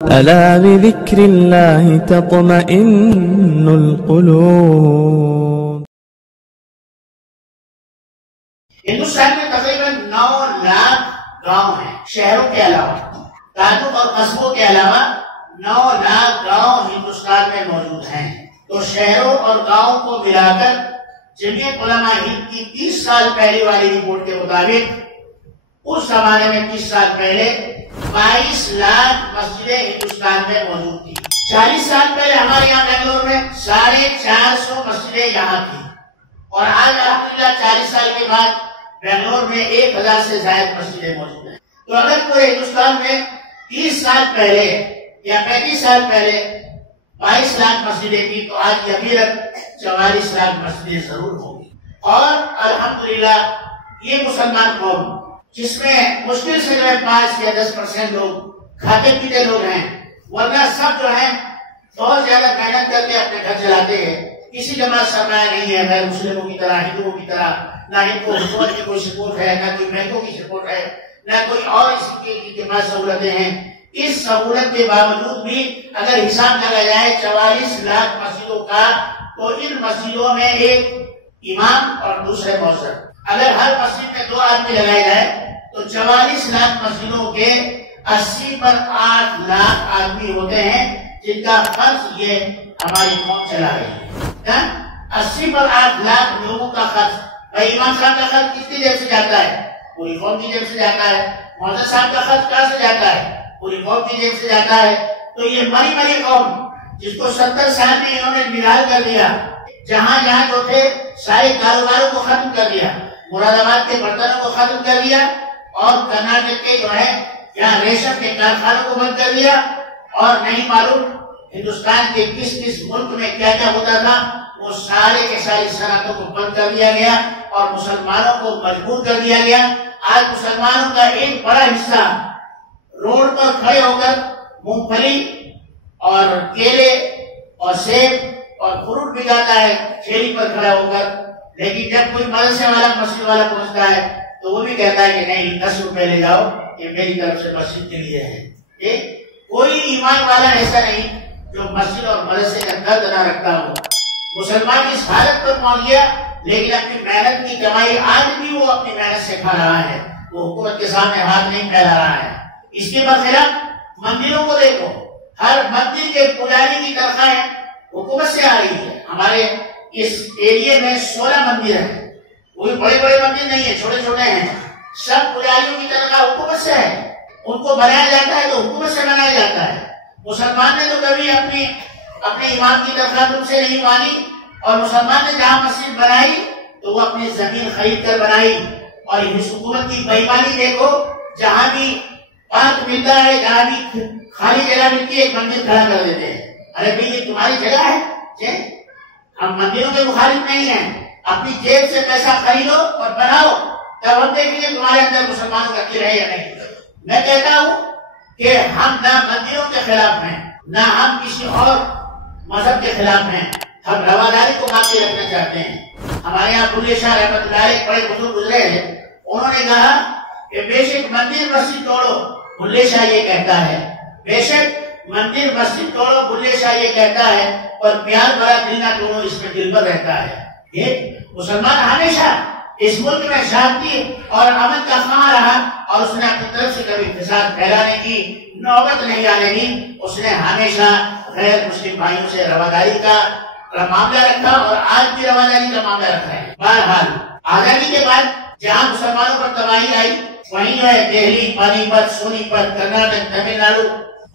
ألا بذكر الله تطمئن القلوب. ہندوستان میں تقریباً 9 لاکھ گاؤں ہیں شہروں کے علاوہ، تعلق اور قصبوں کے علاوہ 9 لاکھ گاؤں ہندوستان میں موجود ہیں. تو شہروں اور گاؤں کو ملا کر جمعیت علماء ہند کی 30 سال پہلے والی رپورٹ کے مطابق اس زمانے میں 30 سال پہلے 22 لاکھ مسجدیں ہندوستان میں موجود تھی. 40 سال پہلے ہمارے یہاں بنگلور میں 450 مسجدیں یہاں تھی، اور آج الحمدللہ 40 سال کے بعد بنگلور میں 1000 سے زائد مسجدیں موجود ہیں. تو اگر کوئی ہندوستان میں 30 سال پہلے یا 35 سال پہلے 22 لاکھ مسجدیں تھی، تو آج کی ابھی 44 لاکھ مسجدیں ضرور ہوگی. اور الحمدللہ یہ مسلمان قوم جس میں مشکل سے 5 یا 10% لوگ کھاتے پیتے لوگ ہیں، ورنہ سب جو ہیں بہت زیادہ محنت کر کے اپنے گھر چلاتے ہیں. کسی کے پاس سرمایہ نہیں ہے، غیر مسلموں کی طرح، ہندوؤں کی طرح. نہ ان کو حکومت کی کوئی سپورٹ ہے، نہ کوئی بینکوں کی سپورٹ ہے، نہ کوئی اور اس کے پاس سہولتیں ہیں. اس سہولت کے باوجود بھی اگر حساب لگا جائے 44 لاکھ مسجدوں کا، تو ان مسجدوں میں ایک امام اور دوسرے مؤذن، اگر ہر مسجد میں 2 آدمی لگائے جائے تو 44 لاکھ مسجدوں کے 80 پر 8 لاکھ آدمی ہوتے ہیں جن کا خرچ یہ ہماری قوم چلا رہی ہے. 80 پر 8 لاکھ لوگوں کا خرچ. بھائی امام صاحب کا خرچ کتنی جیب سے جاتا ہے؟ پوری قوم کی جیب سے جاتا ہے. مؤذن صاحب کا خرچ کہاں سے جاتا ہے؟ پوری قوم کی جیب سے جاتا ہے. تو یہ مری مری قوم جس کو 70 سال میں انہوں نے نڈال کر دیا، جہاں جہاں جو تھے سارے کاروباروں کو ختم کر دیا، مراد آباد کے برتنوں کو ختم کر دیا، اور کرناٹک کے جو ہے یہاں ریشم کے کارخانوں کو بند کر دیا، اور نہیں معلوم ہندوستان کے کس کس ملک میں کیا کیا ہوتا تھا. وہ سارے کے ساری صنعتوں کو بند کر دیا گیا اور مسلمانوں کو مجبور کر دیا گیا. آج مسلمانوں کا ایک بڑا حصہ روڈ پر کھڑے ہو کر مونگ پھلی اور کیلے اور سیب اور فروٹ بکاتا ہے ٹھیلی پر کھڑا ہو کر. لیکن جب کوئی مدرسے والا مسجد والا پہنچتا ہے تو وہ بھی کہتا ہے کہ نہیں 10 روپے لے جاؤ، یہ میری طرف سے مسجد کے لیے ہے. کوئی ایمان والا ایسا نہیں جو مسجد اور مدرسے کا درد نہ رکھتا ہو. مسلمان اس حالت پر پہنچ گیا، لیکن اپنی محنت کی کمائی آج بھی وہ اپنی محنت سے کھا رہا ہے. وہ حکومت کے سامنے ہاتھ نہیں پھیلا رہا ہے. اس کے برخلاف مندروں کو دیکھو، ہر مندر کے پجاری کی تنخواہیں حکومت سے آ رہی ہے. ہمارے اس ایریے میں 16 مندر ہیں. کوئی بڑے بڑے مندر نہیں ہے، چھوٹے چھوٹے ہیں. سب پجاریوں کی تنخواہ حکومت سے ہے. ان کو بنایا جاتا ہے تو حکومت سے بنایا جاتا ہے. مسلمان نے تو کبھی اپنے امام کی تنخواہ تم سے نہیں مانی، اور مسلمان نے جہاں مسجد بنائی تو وہ اپنی زمین خرید کر بنائی. اور اس حکومت کی بے ایمانی دیکھو، جہاں بھی پارک ملتا ہے، جہاں بھی خالی جگہ ملتی ہے، ایک مندر کھڑا کر دیتے ہیں. ارے بھائی یہ تمہاری جگہ ہے، ہم مندروں کے مخالف نہیں ہیں. اپنی جیب سے پیسہ خریدو اور بناؤ، تب ہم دیکھیں گے تمہارے اندر مسلمانوں کا عقیدہ ہے یا نہیں. میں کہتا ہوں کہ ہم نہ مندروں کے خلاف ہیں، نہ ہم کسی اور مذہب کے خلاف ہیں. ہم رواداری کو باقی رکھنا چاہتے ہیں. ہمارے یہاں بلے شاہ رحمۃ اللہ علیہ بڑے بزرگ گزرے ہیں، انہوں نے کہا کہ بے شک مندر مسجد توڑو، بلے شاہ یہ کہتا ہے. بے شک مندر مسجد توڑو، بلے شاہ یہ کہتا ہے، اور پیار بھرا دل نہ توڑو، اس میں دل بھر رہتا ہے. یہ مسلمان ہمیشہ اس ملک میں شانتی اور امن کا خواہاں رہا، اور اس نے اپنی طرف سے کبھی فساد پھیلانے کی نوبت نہیں آنے دی. اس نے ہمیشہ غیر مسلم بھائیوں سے رواداری کا معاملہ رکھا، اور آج بھی رواداری کا معاملہ رکھا ہے. بہرحال آزادی کے بعد جہاں مسلمانوں پر تباہی آئی، وہیں جو ہے دہلی، پانی پت، سونی پت، کرناٹک، تمل ناڈو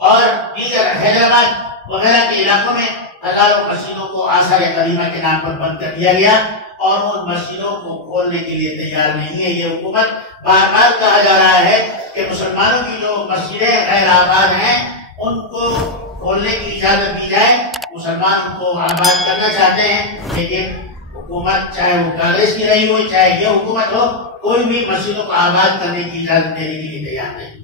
اور دیگر حیدرآباد وغیرہ کے علاقوں میں ہزاروں مسجدوں کو آثار قدیمہ کے نام پر بند کر دیا گیا، اور ان مسجدوں کو کھولنے کے لیے تیار نہیں ہے. یہ حکومت بار بار کہا جا رہا ہے کہ مسلمانوں کی جو مسجدیں غیر آباد ہیں ان کو کھولنے کی اجازت دی جائے. مسلمان ان کو آباد کرنا چاہتے ہیں، لیکن حکومت چاہے وہ کانگریس کی رہی ہو چاہے یہ حکومت ہو، کوئی بھی مسجدوں کو آباد کرنے کی اجازت دینے کے لیے تیار نہیں.